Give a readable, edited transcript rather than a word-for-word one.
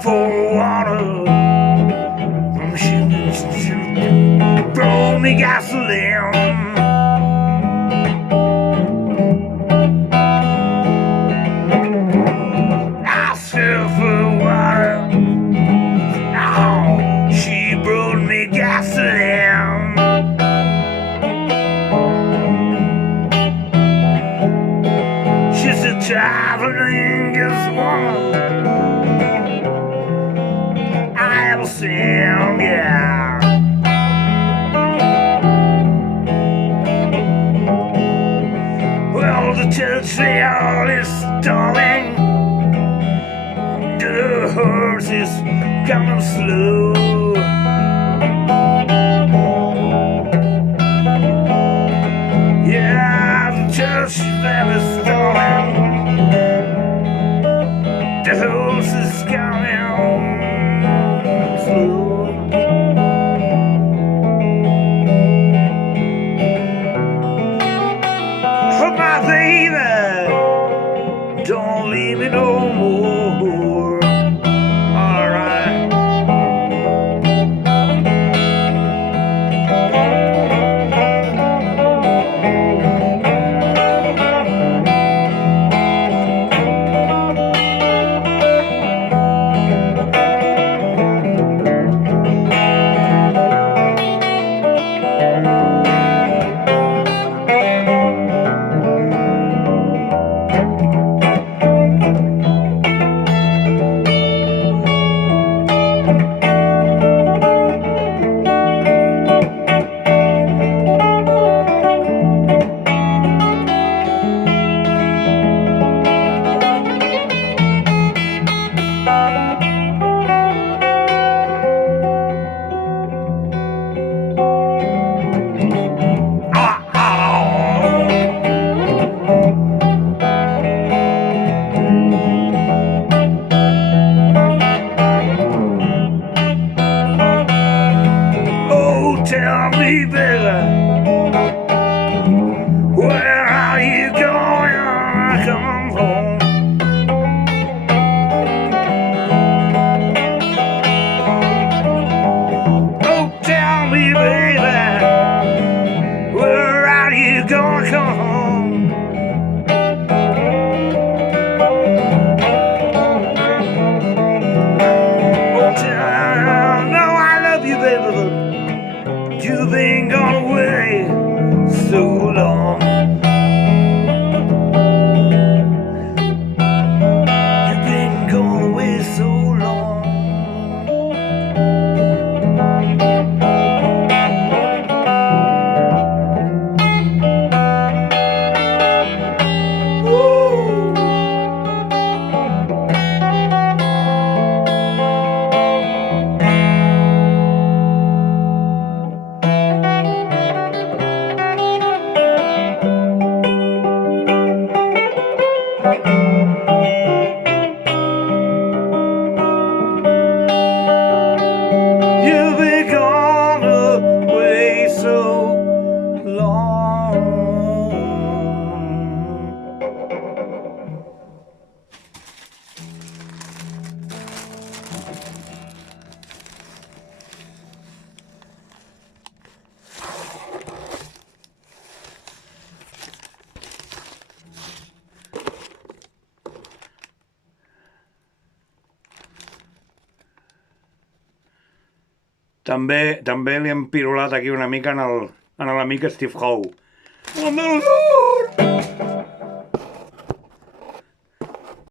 For water from shooting throw me gasoline. Asked her for water, oh, she brought me gasoline. She's a traveling woman sing, yeah. Well, the church trail is stalling, the horse is coming slow. Yeah, the church trail is stalling, the horse is coming. Oh, my baby, don't leave me no more. All right. Tell me, baby, where are you going? Come home. Oh, tell me, baby, where are you going? Come home. Oh, no, I love you, baby. You've been gone away so long. You've been gone away so long. També li hem pirulat aquí una mica en l'amic Steve Howe. Oh, meu Lord!